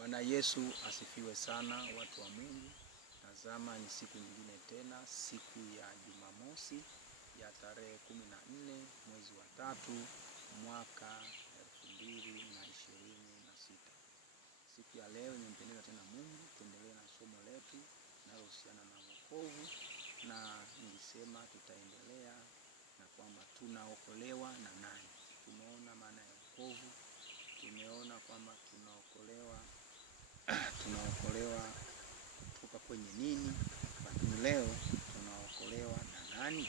Bwana Yesu asifiwe sana, watu wa Mungu. Tazama ni siku nyingine tena, siku ya Jumamosi ya tarehe 14 mwezi wa 3 mwaka 2026. Siku ya leo nimempendeza tena Mungu tuendelee na somo letu linalohusiana na wokovu, na nilisema tutaendelea na kwamba tunaokolewa na nani. Tumeona maana ya wokovu, tumeona kwamba tunaokolewa kutoka kwenye nini, lakini leo tunaokolewa na nani?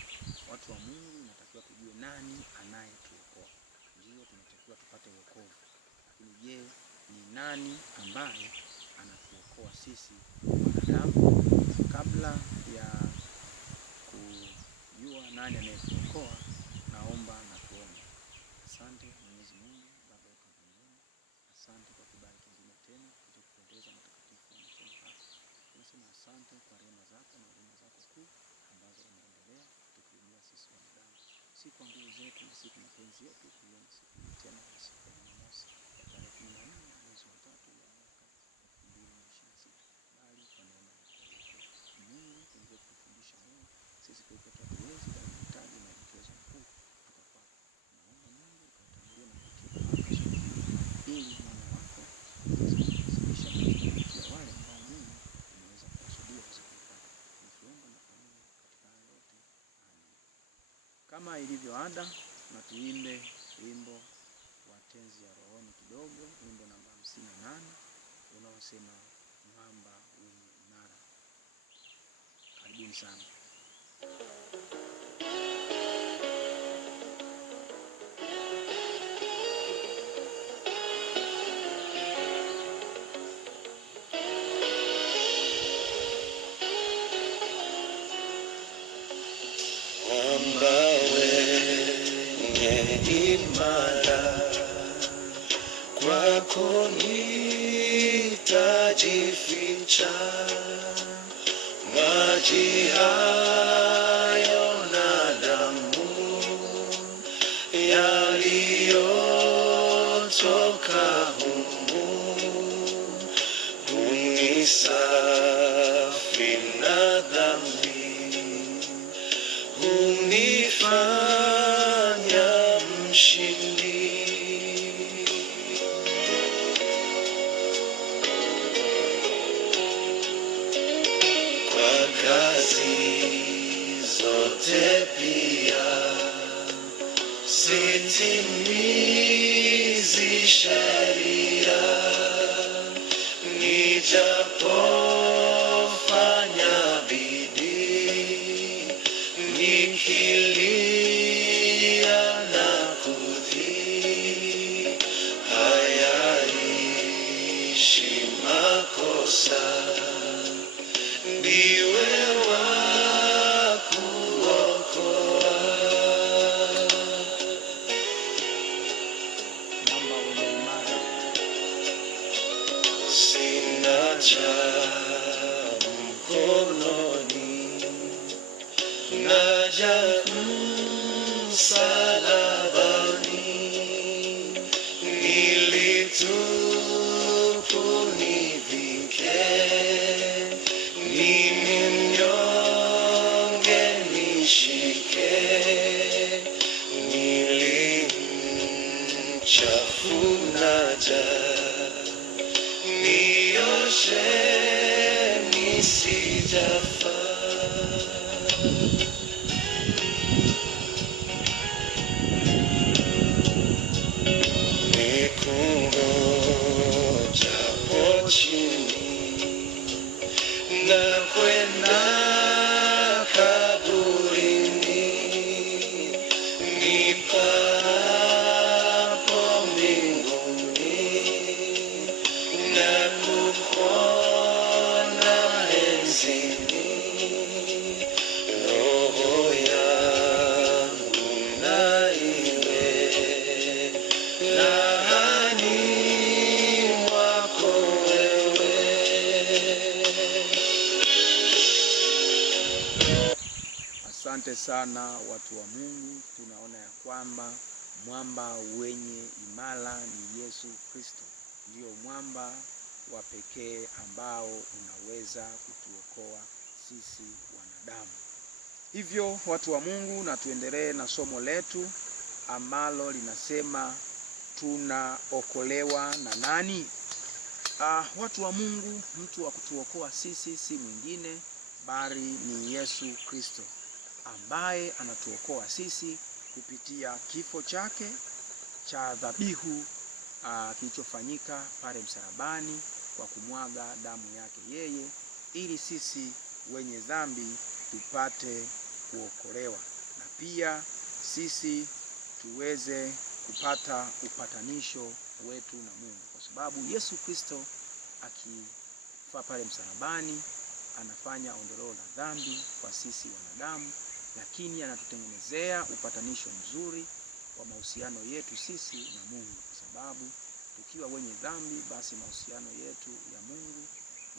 Watu wa Mungu, tunatakiwa tujue nani anayetuokoa. Ndio tunatakiwa tupate wokovu. Lakini je, ni nani ambaye anatuokoa sisi wanadamu? Kabla ya kujua nani anayetuokoa, naomba na tuombe. Asante Mwenyezi Mungu Baba yetu mbinguni, asante kwa kibali kingine tena kilichokupendeza mtakatifu wa machoni pako. Tunasema asante kwa rehema zako na huruma zako kuu ambazo unaendelea kutuhurumia sisi wanadamu, si kwa nguvu zetu na si kwa mapenzi yetu. Tuliona siku hii tena, siku ya Jumamosi ya tarehe 14 mwezi wa 3 ya mwaka 2026, bali kwa neema yako Mungu tuendelee kutufundisha wewe. Sisi kwa tuwezi na kuhitaji maelekezo makuu kutoka kwako. Naomba Mungu ukatangulie na kutubariki ili mwana wako kuwezesha kufikia wale ambao Mungu umeweza kuwasudia kuzipata. Nikiomba na kuamini katika haya yote, amen. Kama ilivyo ada, na tuimbe wimbo wa tenzi ya rohoni kidogo, wimbo namba 58 unaosema mwamba wenye imara. Karibuni sana. Mwamba wenye imara, kwako nitajificha. Maji hayo na damu yaliyotoka humu hunisafi na dhambi, hunifanya mshindi. Kwa kazi zote pia sitimizi sheria, nijapofanya bidii, nikilia na kudhii, hayaishi makosa. Ndiwe wa kuokoa, Mwamba wenye imara, sina cha mkononi, naja msalabani, nilitupu nivike, mimi mnyonge nishike, mwili mchafu naja, nioshe nisijafa. Nikungojapo chini na kwenda kaburini, nipapo mbinguni na kukuona enzini, roho yangu na iwe ndani mwako wewe. Asante sana watu wa Mungu. Tunaona ya kwamba mwamba wenye imara ni Yesu Kristo. Ndio mwamba wa pekee ambao unaweza kutuokoa sisi wanadamu. Hivyo watu wa Mungu, na tuendelee na somo letu ambalo linasema tunaokolewa na nani? Watu wa Mungu, mtu wa kutuokoa sisi si mwingine bali ni Yesu Kristo, ambaye anatuokoa sisi kupitia kifo chake cha dhabihu kilichofanyika pale msalabani kwa kumwaga damu yake yeye, ili sisi wenye dhambi tupate kuokolewa, na pia sisi tuweze kupata upatanisho wetu na Mungu, kwa sababu Yesu Kristo akifa pale msalabani anafanya ondoleo la dhambi kwa sisi wanadamu, lakini anatutengenezea upatanisho mzuri wa mahusiano yetu sisi na Mungu, kwa sababu tukiwa wenye dhambi, basi mahusiano yetu ya Mungu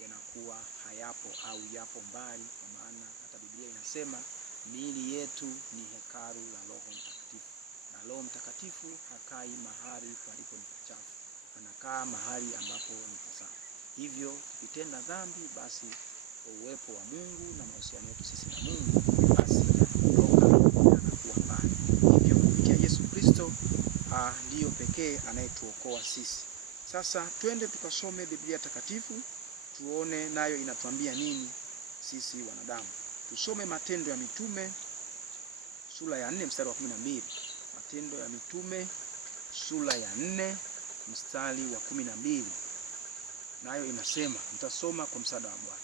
yanakuwa hayapo au yapo mbali, kwa maana hata Biblia inasema miili yetu ni hekalu la Roho Mtakatifu, na Roho Mtakatifu hakai mahali palipo ni pachafu, anakaa mahali ambapo ni pasafi. Hivyo tukitenda dhambi, basi uwepo wa Mungu na mahusiano yetu sisi na Mungu basi yanakuwa mbali. Hivyo kupitia Yesu Kristo ndiyo pekee anayetuokoa sisi. Sasa twende tukasome Biblia takatifu tuone nayo inatuambia nini sisi wanadamu. Tusome Matendo ya Mitume sura ya 4 mstari wa 12. Matendo ya Mitume sura ya 4 mstari wa 12. Nayo inasema, nitasoma kwa msaada wa Bwana.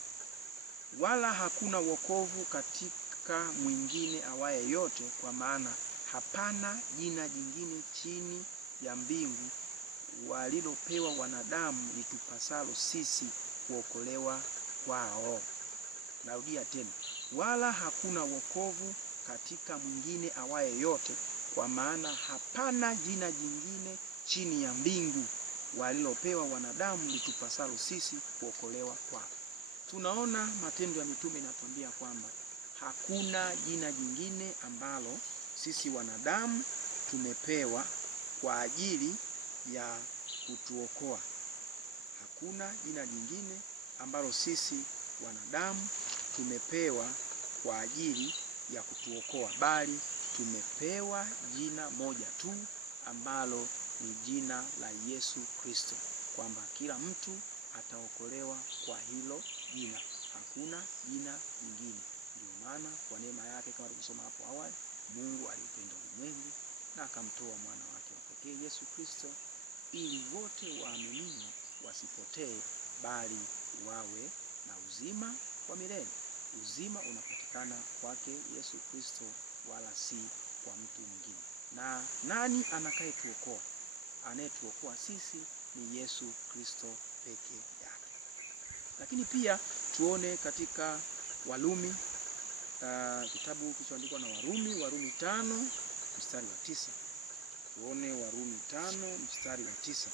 Wala hakuna wokovu katika mwingine awaye yote, kwa maana hapana jina jingine chini ya mbingu walilopewa wanadamu litupasalo sisi kuokolewa kwao. Narudia tena, wala hakuna wokovu katika mwingine awaye yote, kwa maana hapana jina jingine chini ya mbingu walilopewa wanadamu litupasalo sisi kuokolewa kwao. Tunaona Matendo ya Mitume inatuambia kwamba hakuna jina jingine ambalo sisi wanadamu tumepewa kwa ajili ya kutuokoa. Hakuna jina jingine ambalo sisi wanadamu tumepewa kwa ajili ya kutuokoa, bali tumepewa jina moja tu ambalo ni jina la Yesu Kristo, kwamba kila mtu ataokolewa kwa hilo jina. Hakuna jina lingine. Ndio maana kwa neema yake, kama tulisoma hapo awali, Mungu aliupenda ulimwengu na akamtoa mwana wake wa pekee Yesu Kristo, ili wote waaminio wasipotee, bali wawe na uzima wa milele. Uzima unapatikana kwake Yesu Kristo, wala si kwa mtu mwingine. Na nani anayetuokoa? Anayetuokoa sisi ni Yesu Kristo peke yake. Lakini pia tuone katika Warumi, kitabu kilichoandikwa na Warumi 5 mstari wa 9. Tuone Warumi 5 mstari wa 9.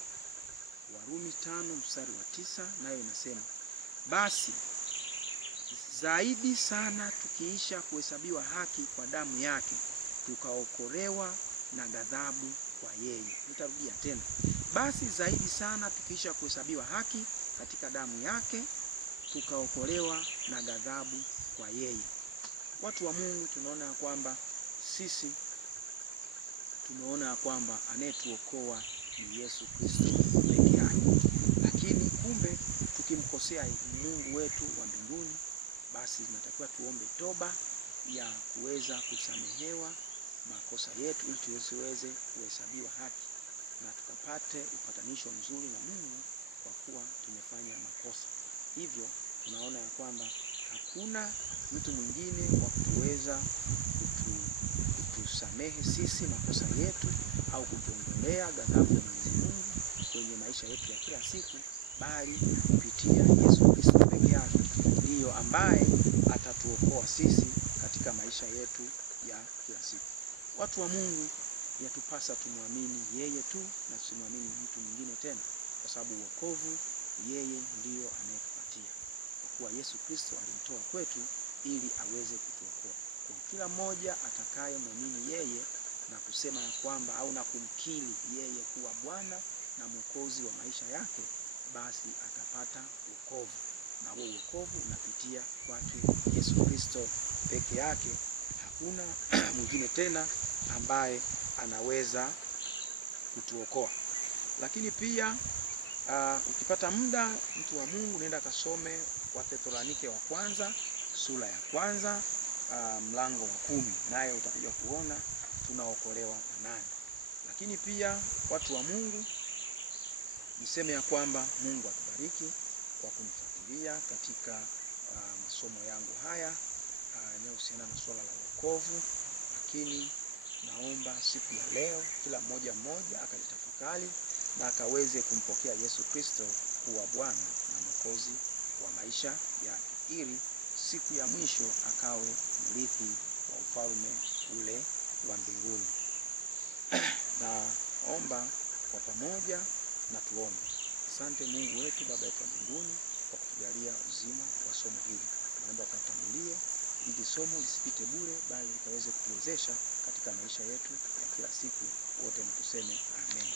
Warumi 5 mstari wa 9, nayo inasema, basi zaidi sana tukiisha kuhesabiwa haki kwa damu yake, tukaokolewa na ghadhabu kwa yeye. Nitarudia tena, basi zaidi sana tukiisha kuhesabiwa haki katika damu yake, tukaokolewa na ghadhabu kwa yeye. Watu wa Mungu, tunaona kwamba sisi kwamba anayetuokoa ni Yesu Kristo peke yake. Lakini kumbe tukimkosea Mungu wetu wa mbinguni, basi tunatakiwa tuombe toba ya kuweza kusamehewa makosa yetu, ili tuweze kuhesabiwa haki na tukapate upatanisho mzuri na Mungu, kwa kuwa tumefanya makosa. Hivyo tunaona ya kwamba hakuna mtu mwingine wa kutuweza kutusamehe sisi makosa yetu au kutuondolea ghadhabu ya Mwenyezi Mungu kwenye maisha yetu ya kila siku, bali kupitia Yesu Kristo peke yake ndiyo ambaye atatuokoa sisi katika maisha yetu ya kila siku. Watu wa Mungu, yatupasa tumwamini yeye tu na tusimwamini mtu mwingine tena, kwa sababu wokovu yeye ndiyo anayetupatia, kwa kuwa Yesu Kristo alimtoa kwetu ili aweze kutuokoa. Kwa kila mmoja atakayemwamini yeye na kusema ya kwamba au na kumkiri yeye kuwa Bwana na Mwokozi wa maisha yake, basi atapata wokovu, na huo wokovu unapitia kwake Yesu Kristo peke yake. Hakuna mwingine tena ambaye anaweza kutuokoa. Lakini pia ukipata muda, mtu wa Mungu, nenda kasome Wathesalonike wa kwanza sura ya kwanza mlango wa 10, naye utakuja kuona tunaokolewa na nani. Lakini pia watu wa Mungu, niseme ya kwamba Mungu atubariki kwa kunifuatilia katika masomo yangu haya yanayohusiana na swala la wokovu. Lakini naomba siku ya leo kila mmoja akajitafakari na akaweze kumpokea Yesu Kristo kuwa Bwana na Mwokozi wa maisha yake, ili siku ya mwisho akawe mrithi wa ufalme ule wa mbinguni. Naomba kwa pamoja na tuombe. Asante Mungu wetu, Baba yetu wa mbinguni, kwa kutujalia uzima wa somo hili. Naomba ukatangulie ili somo lisipite bure, bali likaweze kutuwezesha katika maisha yetu ya kila siku. Wote na tuseme amen.